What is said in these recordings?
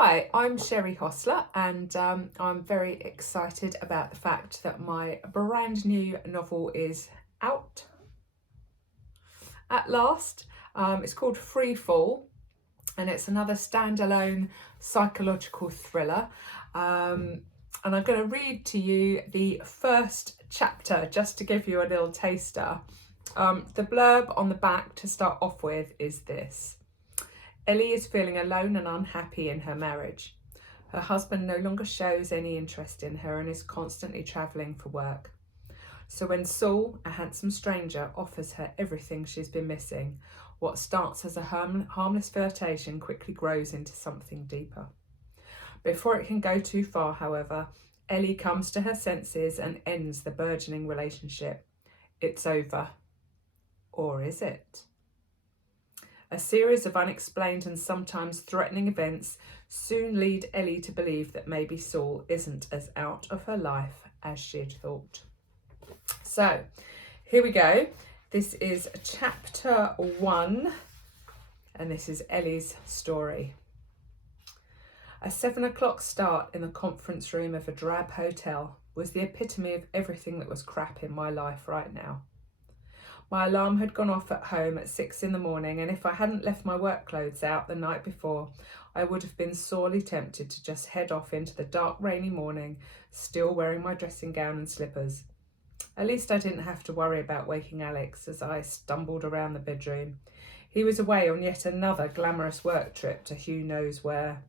Hi, I'm Sherry Hostler, and I'm very excited about the fact that my brand new novel is out at last. It's called Free Fall, and it's another standalone psychological thriller. And I'm going to read to you the first chapter just to give you a little taster. The blurb on the back to start off with is this. Ellie is feeling alone and unhappy in her marriage. Her husband no longer shows any interest in her and is constantly travelling for work. So when Saul, a handsome stranger, offers her everything she's been missing, what starts as a harmless flirtation quickly grows into something deeper. Before it can go too far, however, Ellie comes to her senses and ends the burgeoning relationship. It's over. Or is it? A series of unexplained and sometimes threatening events soon lead Ellie to believe that maybe Saul isn't as out of her life as she'd thought. So, here we go. This is chapter 1, and this is Ellie's story. A 7 o'clock start in the conference room of a drab hotel was the epitome of everything that was crap in my life right now. My alarm had gone off at home at 6 in the morning, and if I hadn't left my work clothes out the night before, I would have been sorely tempted to just head off into the dark, rainy morning, still wearing my dressing gown and slippers. At least I didn't have to worry about waking Alex as I stumbled around the bedroom. He was away on yet another glamorous work trip to who knows where.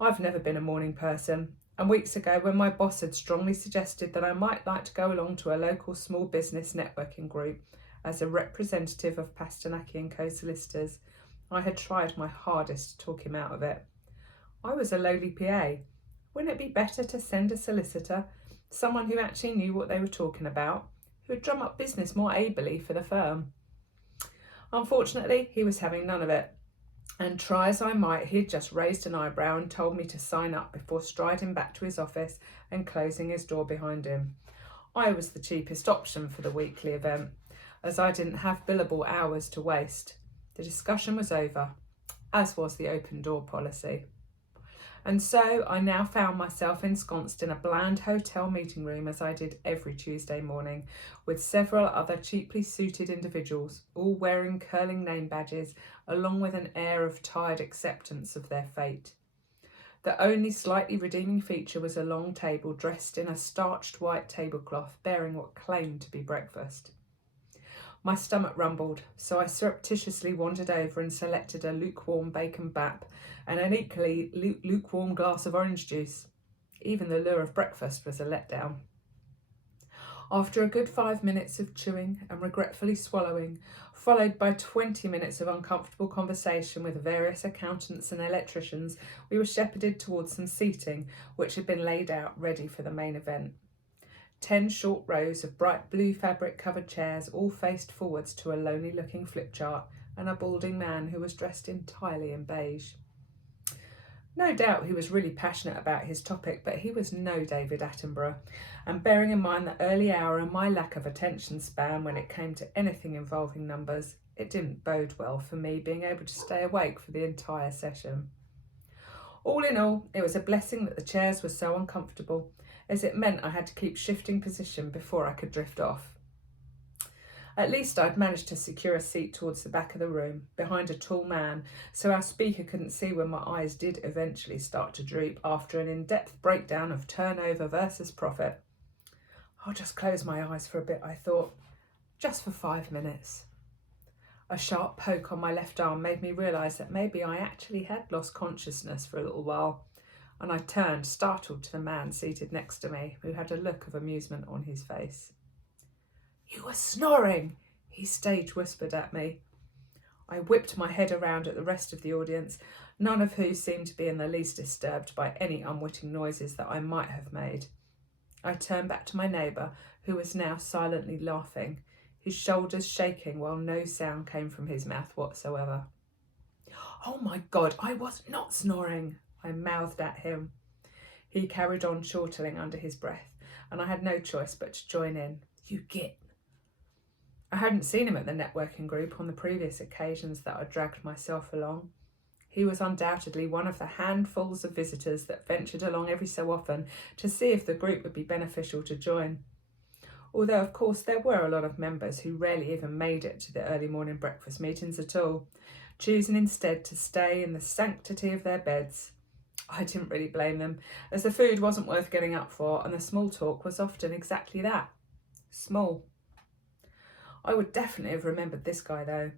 I've never been a morning person, and weeks ago when my boss had strongly suggested that I might like to go along to a local small business networking group, as a representative of Pasternacki & Co solicitors, I had tried my hardest to talk him out of it. I was a lowly PA. Wouldn't it be better to send a solicitor, someone who actually knew what they were talking about, who would drum up business more ably for the firm? Unfortunately, he was having none of it, and try as I might, he had just raised an eyebrow and told me to sign up before striding back to his office and closing his door behind him. I was the cheapest option for the weekly event, as I didn't have billable hours to waste. The discussion was over, as was the open door policy. And so I now found myself ensconced in a bland hotel meeting room, as I did every Tuesday morning, with several other cheaply suited individuals, all wearing curling name badges, along with an air of tired acceptance of their fate. The only slightly redeeming feature was a long table dressed in a starched white tablecloth bearing what claimed to be breakfast. My stomach rumbled, so I surreptitiously wandered over and selected a lukewarm bacon bap and an equally lukewarm glass of orange juice. Even the lure of breakfast was a letdown. After a good 5 minutes of chewing and regretfully swallowing, followed by 20 minutes of uncomfortable conversation with various accountants and electricians, we were shepherded towards some seating which had been laid out ready for the main event. 10 short rows of bright blue fabric covered chairs all faced forwards to a lonely looking flip chart and a balding man who was dressed entirely in beige. No doubt he was really passionate about his topic, but he was no David Attenborough, and bearing in mind the early hour and my lack of attention span when it came to anything involving numbers, it didn't bode well for me being able to stay awake for the entire session. All in all, it was a blessing that the chairs were so uncomfortable, as it meant I had to keep shifting position before I could drift off. At least I'd managed to secure a seat towards the back of the room, behind a tall man, so our speaker couldn't see when my eyes did eventually start to droop after an in-depth breakdown of turnover versus profit. I'll just close my eyes for a bit, I thought, just for 5 minutes. A sharp poke on my left arm made me realise that maybe I actually had lost consciousness for a little while, and I turned, startled, to the man seated next to me, who had a look of amusement on his face. "You were snoring," he stage whispered at me. I whipped my head around at the rest of the audience, none of who seemed to be in the least disturbed by any unwitting noises that I might have made. I turned back to my neighbour, who was now silently laughing, his shoulders shaking while no sound came from his mouth whatsoever. "Oh my God, I was not snoring," I mouthed at him. He carried on chortling under his breath, and I had no choice but to join in. "You git." I hadn't seen him at the networking group on the previous occasions that I dragged myself along. He was undoubtedly one of the handfuls of visitors that ventured along every so often to see if the group would be beneficial to join. Although, of course, there were a lot of members who rarely even made it to the early morning breakfast meetings at all, choosing instead to stay in the sanctity of their beds. I didn't really blame them, as the food wasn't worth getting up for, and the small talk was often exactly that, small. I would definitely have remembered this guy though.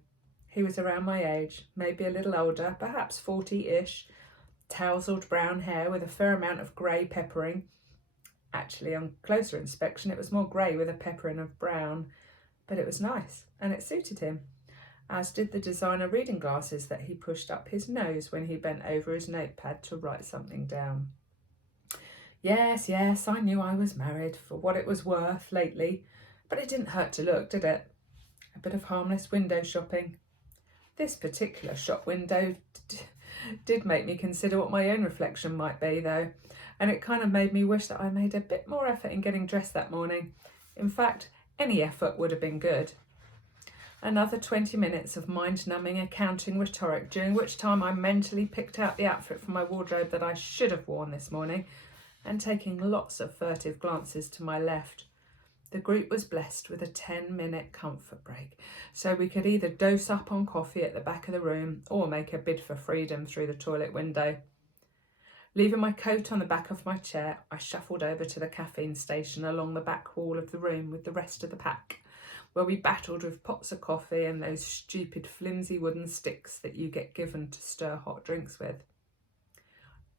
He was around my age, maybe a little older, perhaps 40-ish, tousled brown hair with a fair amount of grey peppering. Actually, on closer inspection, it was more grey with a peppering of brown, but it was nice, and it suited him, as did the designer reading glasses that he pushed up his nose when he bent over his notepad to write something down. Yes, I knew I was married, for what it was worth lately, but it didn't hurt to look, did it? A bit of harmless window shopping. This particular shop window did make me consider what my own reflection might be, though, and it kind of made me wish that I made a bit more effort in getting dressed that morning. In fact, any effort would have been good. Another 20 minutes of mind-numbing accounting rhetoric, during which time I mentally picked out the outfit from my wardrobe that I should have worn this morning, and taking lots of furtive glances to my left. The group was blessed with a 10-minute comfort break, so we could either dose up on coffee at the back of the room or make a bid for freedom through the toilet window. Leaving my coat on the back of my chair, I shuffled over to the caffeine station along the back wall of the room with the rest of the pack, where we battled with pots of coffee and those stupid flimsy wooden sticks that you get given to stir hot drinks with.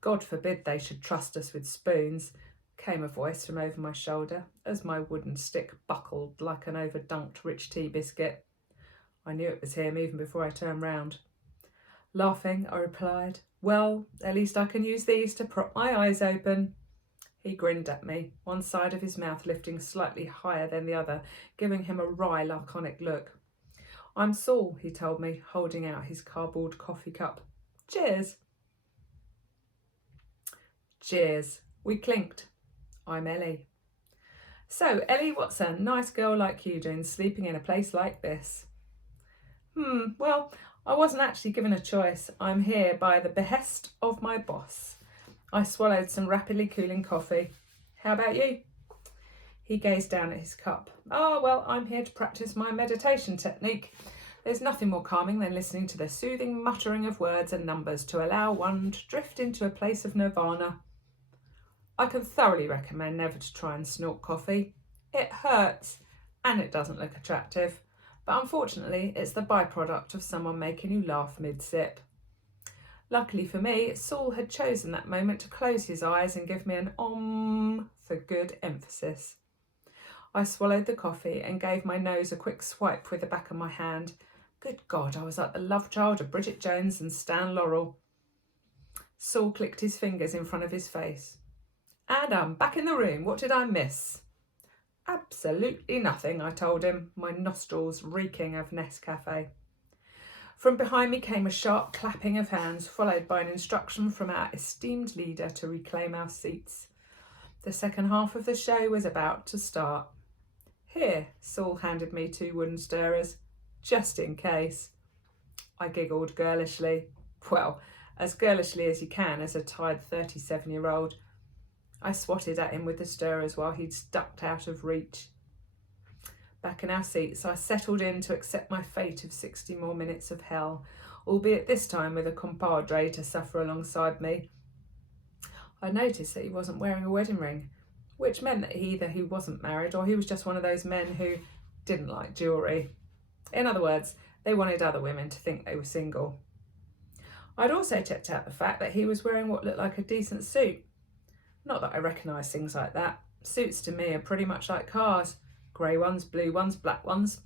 God forbid they should trust us with spoons, came a voice from over my shoulder as my wooden stick buckled like an overdunked rich tea biscuit. I knew it was him even before I turned round. Laughing, I replied, "Well, at least I can use these to prop my eyes open." He grinned at me, one side of his mouth lifting slightly higher than the other, giving him a wry, laconic look. "I'm Saul," he told me, holding out his cardboard coffee cup. "Cheers." Cheers. We clinked. I'm Ellie. "So, Ellie, what's a nice girl like you doing sleeping in a place like this?" Well, I wasn't actually given a choice. I'm here by the behest of my boss. I swallowed some rapidly cooling coffee. "How about you?" He gazed down at his cup. "Oh, well, I'm here to practice my meditation technique. There's nothing more calming than listening to the soothing muttering of words and numbers to allow one to drift into a place of nirvana. I can thoroughly recommend never to try and snort coffee. It hurts, and it doesn't look attractive. But unfortunately, it's the byproduct of someone making you laugh mid-sip." Luckily for me, Saul had chosen that moment to close his eyes and give me an om for good emphasis. I swallowed the coffee and gave my nose a quick swipe with the back of my hand. Good God, I was like the love child of Bridget Jones and Stan Laurel. Saul clicked his fingers in front of his face. "And I'm back in the room. What did I miss?" "Absolutely nothing," I told him, my nostrils reeking of Nescafe. From behind me came a sharp clapping of hands, followed by an instruction from our esteemed leader to reclaim our seats. The second half of the show was about to start. "Here," Saul handed me 2 wooden stirrers, "just in case." I giggled girlishly. Well, as girlishly as you can as a tired 37-year-old. I swatted at him with the stirrers while he'd ducked out of reach. Back in our seats, I settled in to accept my fate of 60 more minutes of hell, albeit this time with a compadre to suffer alongside me. I noticed that he wasn't wearing a wedding ring, which meant that either he wasn't married or he was just one of those men who didn't like jewellery. In other words, they wanted other women to think they were single. I'd also checked out the fact that he was wearing what looked like a decent suit. Not that I recognise things like that. Suits to me are pretty much like cars. Grey ones, blue ones, black ones.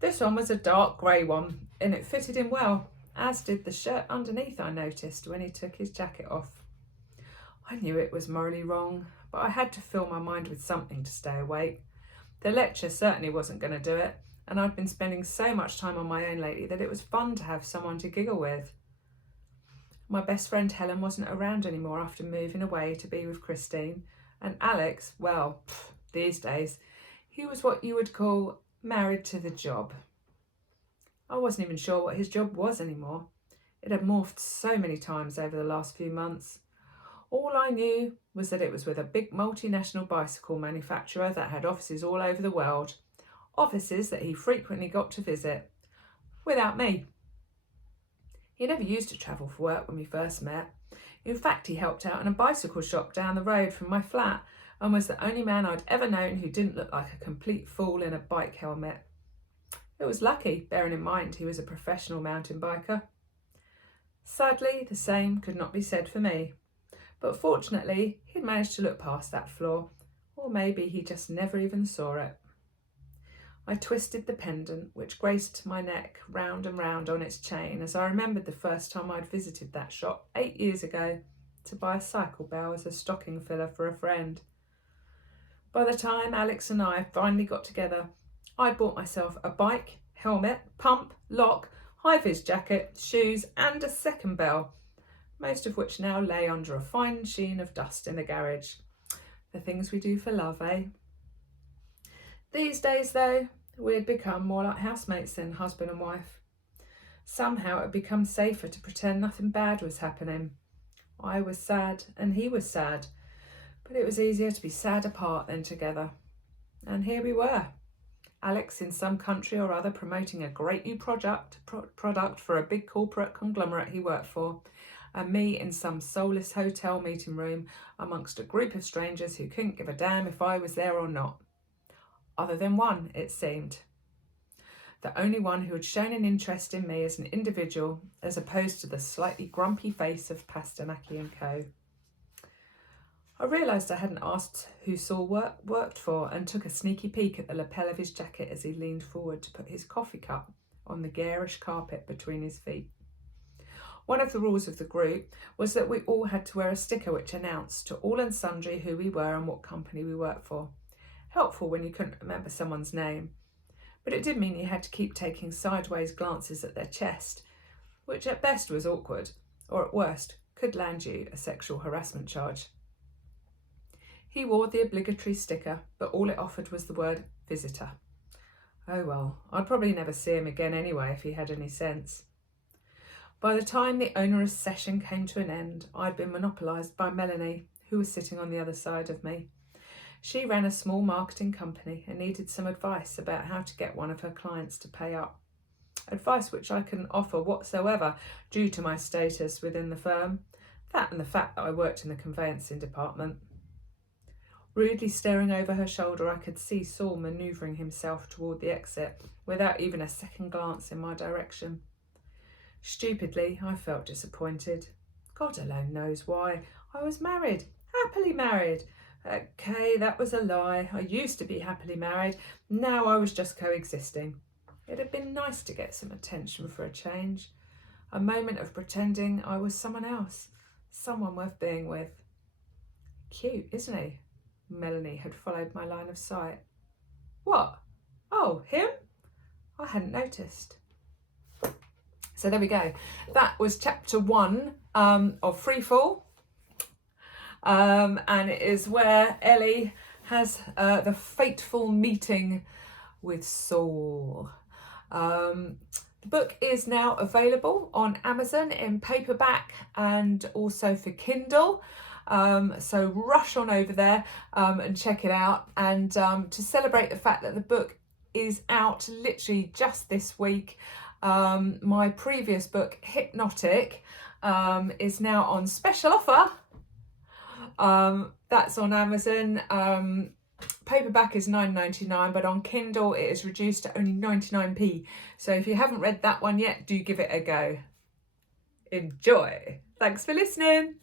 This one was a dark grey one, and it fitted him well, as did the shirt underneath, I noticed when he took his jacket off. I knew it was morally wrong, but I had to fill my mind with something to stay awake. The lecture certainly wasn't going to do it, and I'd been spending so much time on my own lately that it was fun to have someone to giggle with. My best friend Helen wasn't around anymore after moving away to be with Christine, and Alex, well, these days, he was what you would call married to the job. I wasn't even sure what his job was anymore. It had morphed so many times over the last few months. All I knew was that it was with a big multinational bicycle manufacturer that had offices all over the world, offices that he frequently got to visit, without me. He never used to travel for work when we first met. In fact, he helped out in a bicycle shop down the road from my flat and was the only man I'd ever known who didn't look like a complete fool in a bike helmet. It was lucky, bearing in mind he was a professional mountain biker. Sadly, the same could not be said for me. But fortunately, he'd managed to look past that flaw, or maybe he just never even saw it. I twisted the pendant, which graced my neck round and round on its chain, as I remembered the first time I'd visited that shop 8 years ago to buy a cycle bell as a stocking filler for a friend. By the time Alex and I finally got together, I'd bought myself a bike, helmet, pump, lock, high-vis jacket, shoes and a second bell, most of which now lay under a fine sheen of dust in the garage. The things we do for love, eh? These days, though, we had become more like housemates than husband and wife. Somehow it had become safer to pretend nothing bad was happening. I was sad and he was sad, but it was easier to be sad apart than together. And here we were. Alex in some country or other promoting a great new product for a big corporate conglomerate he worked for, and me in some soulless hotel meeting room amongst a group of strangers who couldn't give a damn if I was there or not. Other than one, it seemed. The only one who had shown an interest in me as an individual, as opposed to the slightly grumpy face of Pastamaki and Co. I realised I hadn't asked who Saul worked for and took a sneaky peek at the lapel of his jacket as he leaned forward to put his coffee cup on the garish carpet between his feet. One of the rules of the group was that we all had to wear a sticker which announced to all and sundry who we were and what company we worked for. Helpful when you couldn't remember someone's name, but it did mean you had to keep taking sideways glances at their chest, which at best was awkward, or at worst could land you a sexual harassment charge. He wore the obligatory sticker, but all it offered was the word visitor. Oh well, I'd probably never see him again anyway if he had any sense. By the time the onerous session came to an end, I'd been monopolised by Melanie, who was sitting on the other side of me. She ran a small marketing company and needed some advice about how to get one of her clients to pay up. Advice which I couldn't offer whatsoever due to my status within the firm, that and the fact that I worked in the conveyancing department. Rudely staring over her shoulder, I could see Saul manoeuvring himself toward the exit without even a second glance in my direction. Stupidly, I felt disappointed. God alone knows why. I was married, happily married. Okay, that was a lie. I used to be happily married. Now I was just coexisting. It had been nice to get some attention for a change. A moment of pretending I was someone else, someone worth being with. Cute, isn't he? Melanie had followed my line of sight. What? Oh, him? I hadn't noticed. So there we go. That was chapter 1 of Freefall. And it is where Ellie has the fateful meeting with Saul. The book is now available on Amazon in paperback and also for Kindle. So rush on over there and check it out. And to celebrate the fact that the book is out literally just this week, my previous book, Hypnotic, is now on special offer. That's on Amazon. Paperback is $9.99, but on Kindle it is reduced to only 99p. So if you haven't read that one yet, do give it a go. Enjoy. Thanks for listening.